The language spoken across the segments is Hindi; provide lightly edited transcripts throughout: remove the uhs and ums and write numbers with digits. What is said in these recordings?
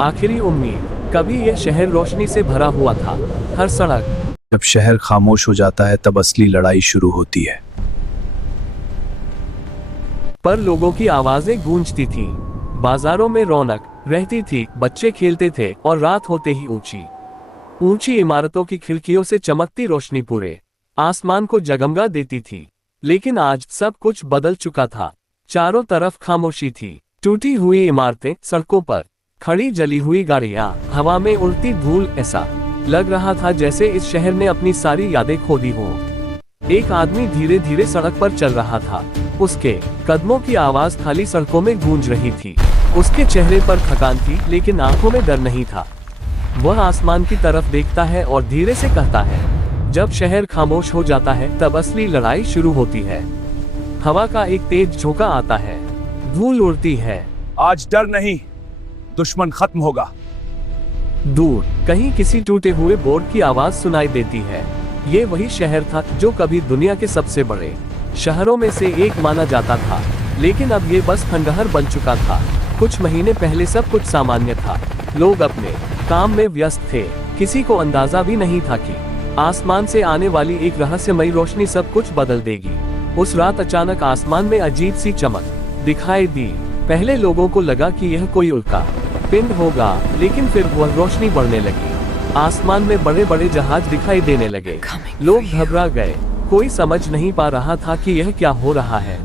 आखिरी उम्मीद। कभी यह शहर रोशनी से भरा हुआ था, हर सड़क। जब शहर खामोश हो जाता है तब असली लड़ाई शुरू होती है। पर लोगों की आवाजें गूंजती थीं, बाजारों में रौनक रहती थी, बच्चे खेलते थे और रात होते ही ऊंची ऊंची इमारतों की खिड़कियों से चमकती रोशनी पूरे आसमान को जगमगा देती थी। लेकिन आज सब कुछ बदल चुका था। चारों तरफ खामोशी थी, टूटी हुई इमारतें, सड़कों पर खड़ी जली हुई गाड़ियां, हवा में उड़ती धूल। ऐसा लग रहा था जैसे इस शहर ने अपनी सारी यादें खो दी हों। एक आदमी धीरे धीरे सड़क पर चल रहा था, उसके कदमों की आवाज खाली सड़कों में गूंज रही थी। उसके चेहरे पर थकान थी लेकिन आंखों में डर नहीं था। वह आसमान की तरफ देखता है और धीरे से कहता है, जब शहर खामोश हो जाता है तब असली लड़ाई शुरू होती है। हवा का एक तेज झोंका आता है, धूल उड़ती है। आज डर नहीं, दुश्मन खत्म होगा। दूर कहीं किसी टूटे हुए बोर्ड की आवाज सुनाई देती है। ये वही शहर था जो कभी दुनिया के सबसे बड़े शहरों में से एक माना जाता था, लेकिन अब ये बस खंडहर बन चुका था। कुछ महीने पहले सब कुछ सामान्य था, लोग अपने काम में व्यस्त थे, किसी को अंदाजा भी नहीं था कि आसमान से आने वाली एक रहस्यमयी रोशनी सब कुछ बदल देगी। उस रात अचानक आसमान में अजीब सी चमक दिखाई दी। पहले लोगों को लगा कि यह कोई उल्का पिंड होगा, लेकिन फिर वह रोशनी बढ़ने लगी। आसमान में बड़े बड़े जहाज दिखाई देने लगे। लोग घबरा गए, कोई समझ नहीं पा रहा था कि यह क्या हो रहा है।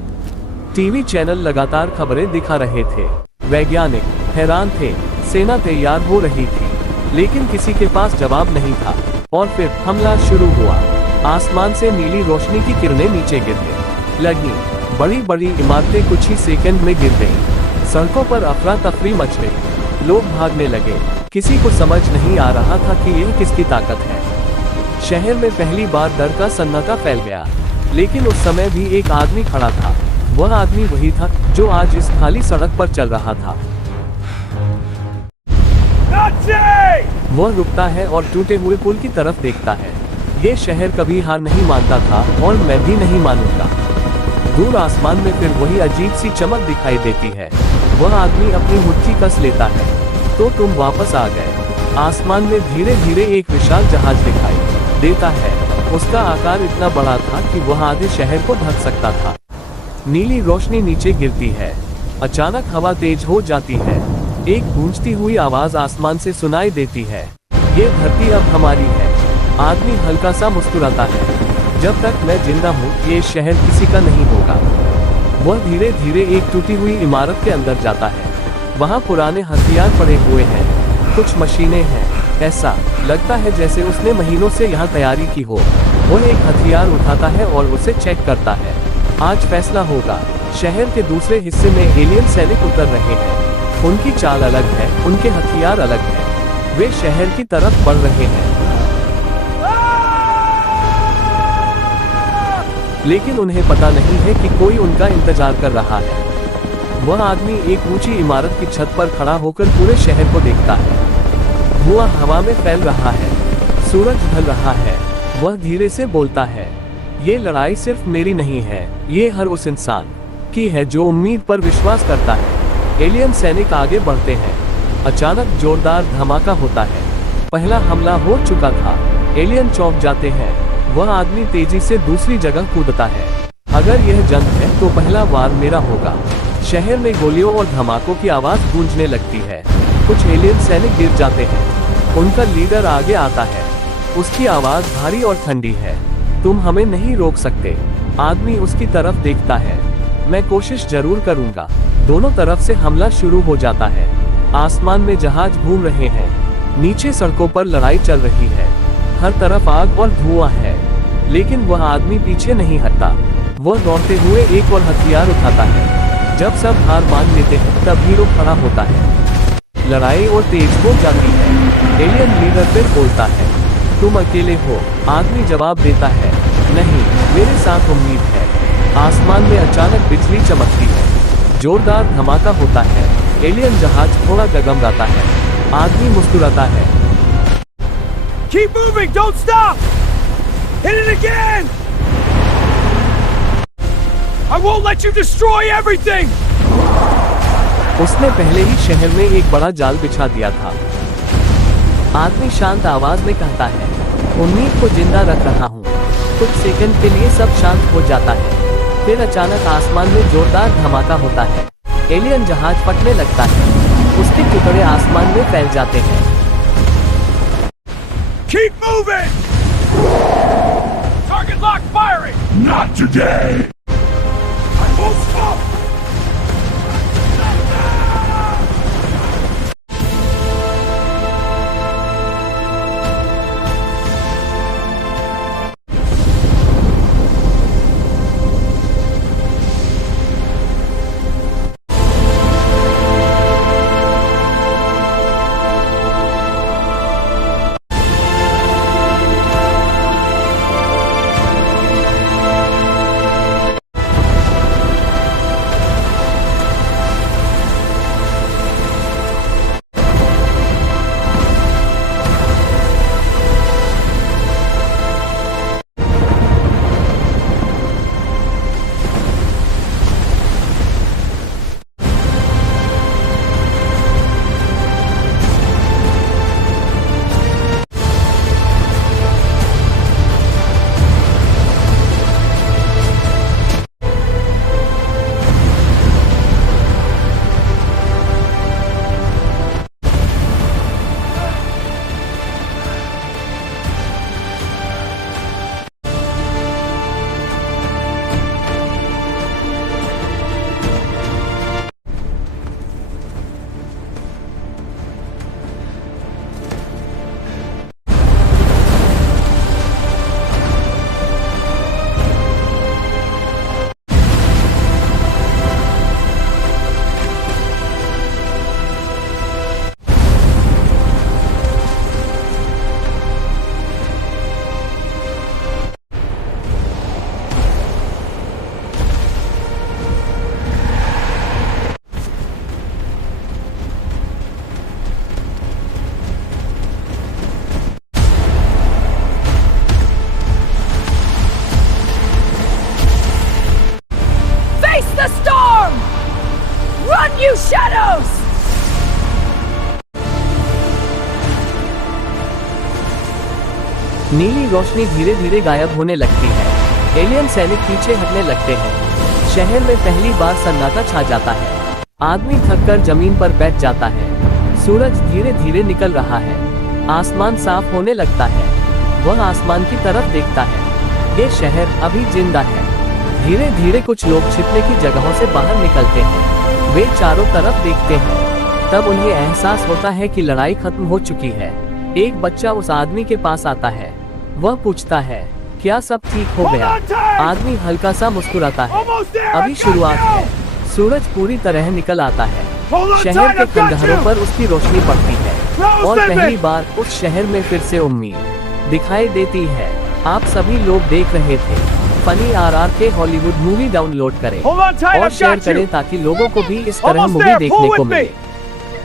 टीवी चैनल लगातार खबरें दिखा रहे थे, वैज्ञानिक हैरान थे, सेना तैयार हो रही थी, लेकिन किसी के पास जवाब नहीं था। और फिर हमला शुरू हुआ। आसमान से नीली रोशनी की किरणें नीचे गिरने लगी। बड़ी बड़ी इमारतें कुछ ही सेकंड में गिर गईं। सड़कों पर अफरा तफरी मच गई, लोग भागने लगे। किसी को समझ नहीं आ रहा था कि यह किसकी ताकत है। शहर में पहली बार डर का सन्नाटा फैल गया, लेकिन उस समय भी एक आदमी खड़ा था। वह आदमी वही था जो आज इस खाली सड़क पर चल रहा था। वह रुकता है और टूटे हुए पुल की तरफ देखता है। ये शहर कभी हार नहीं मानता था और मैं भी नहीं मानूंगा। दूर आसमान में फिर वही अजीब सी चमक दिखाई देती है। वह आदमी अपनी मुट्ठी कस लेता है, तो तुम वापस आ गए। आसमान में धीरे धीरे एक विशाल जहाज दिखाई देता है। उसका आकार इतना बड़ा था कि वह आधे शहर को ढक सकता था। नीली रोशनी नीचे गिरती है, अचानक हवा तेज हो जाती है। एक गूंजती हुई आवाज आसमान से सुनाई देती है, ये धरती अब हमारी है। आदमी हल्का सा मुस्कुराता है, जब तक मैं जिंदा हूँ ये शहर किसी का नहीं होगा। वह धीरे धीरे एक टूटी हुई इमारत के अंदर जाता है। वहाँ पुराने हथियार पड़े हुए हैं, कुछ मशीनें हैं। ऐसा लगता है जैसे उसने महीनों से यहाँ तैयारी की हो। वह एक हथियार उठाता है और उसे चेक करता है। आज फैसला होगा। शहर के दूसरे हिस्से में एलियन सैनिक उतर रहे हैं। उनकी चाल अलग है, उनके हथियार अलग हैं। वे शहर की तरफ बढ़ रहे हैं, लेकिन उन्हें पता नहीं है कि कोई उनका इंतजार कर रहा है। वह आदमी एक ऊंची इमारत की छत पर खड़ा होकर पूरे शहर को देखता है। धुआं हवा में फैल रहा है, सूरज ढल रहा है। वह धीरे से बोलता है, ये लड़ाई सिर्फ मेरी नहीं है, ये हर उस इंसान की है जो उम्मीद पर विश्वास करता है। एलियन सैनिक आगे बढ़ते हैं। अचानक जोरदार धमाका होता है। पहला हमला हो चुका था। एलियन चौंक जाते हैं। वह आदमी तेजी से दूसरी जगह कूदता है। अगर यह जंग है तो पहला वार मेरा होगा। शहर में गोलियों और धमाकों की आवाज गूंजने लगती है। कुछ एलियन सैनिक गिर जाते हैं। उनका लीडर आगे आता है। उसकी आवाज भारी और ठंडी है, तुम हमें नहीं रोक सकते। आदमी उसकी तरफ देखता है, मैं कोशिश जरूर करूंगा। दोनों तरफ से हमला शुरू हो जाता है। आसमान में जहाज घूम रहे हैं, नीचे सड़कों पर लड़ाई चल रही है। हर तरफ आग और धुआं है, लेकिन वह आदमी पीछे नहीं हटता। वह दौड़ते हुए एक और हथियार उठाता है। जब सब हार मान लेते हैं तब हीरो खड़ा होता है। लड़ाई और तेज हो जाती है। एलियन लीडर फिर बोलता है, तुम अकेले हो। आदमी जवाब देता है, नहीं, मेरे साथ उम्मीद है। आसमान में अचानक बिजली चमकती है, जोरदार धमाका होता है। एलियन जहाज थोड़ा डगमगाता है। आदमी मुस्कुराता है, Keep moving, don't stop! Hit it again! I won't let you destroy everything! उसने पहले ही शहर में एक बड़ा जाल बिछा दिया था। आदमी शांत आवाज में कहता है, उम्मीद को जिंदा रख रहा हूँ। कुछ सेकंड के लिए सब शांत हो जाता है। फिर अचानक आसमान में जोरदार धमाका होता है। एलियन जहाज फटने लगता है। उसके टुकड़े आसमान में फैल जाते हैं। Keep moving! Target lock firing! Not today! I won't stop! You shadows! नीली रोशनी धीरे धीरे गायब होने लगती है। एलियन सैनिक पीछे हटने लगते हैं। शहर में पहली बार सन्नाटा छा जाता है। आदमी थककर जमीन पर बैठ जाता है। सूरज धीरे धीरे निकल रहा है। आसमान साफ होने लगता है। वह आसमान की तरफ देखता है। ये शहर अभी जिंदा है। धीरे धीरे कुछ लोग छिपने की जगहों से बाहर निकलते हैं। वे चारों तरफ देखते हैं। तब उन्हें एहसास होता है कि लड़ाई खत्म हो चुकी है। एक बच्चा उस आदमी के पास आता है। वह पूछता है, क्या सब ठीक हो गया? आदमी हल्का सा मुस्कुराता है। अभी शुरुआत है। सूरज पूरी तरह निकल आता है। शहर के खंडहरों पर उसकी रोशनी पड़ती है और पहली बार उस शहर में फिर से उम्मीद दिखाई देती है। आप सभी लोग देख रहे थे funny RRK Hollywood movie download करें और शेयर करें ताकि लोगों को भी इस तरह मूवी देखने को मिले।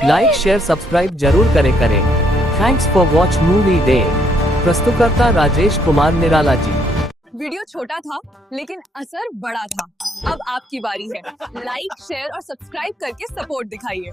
लाइक शेयर सब्सक्राइब जरूर करें। Thanks for watch movie day. प्रस्तुतकर्ता राजेश कुमार निराला जी। वीडियो छोटा था लेकिन असर बड़ा था। अब आपकी बारी है। लाइक शेयर और सब्सक्राइब करके सपोर्ट दिखाइए।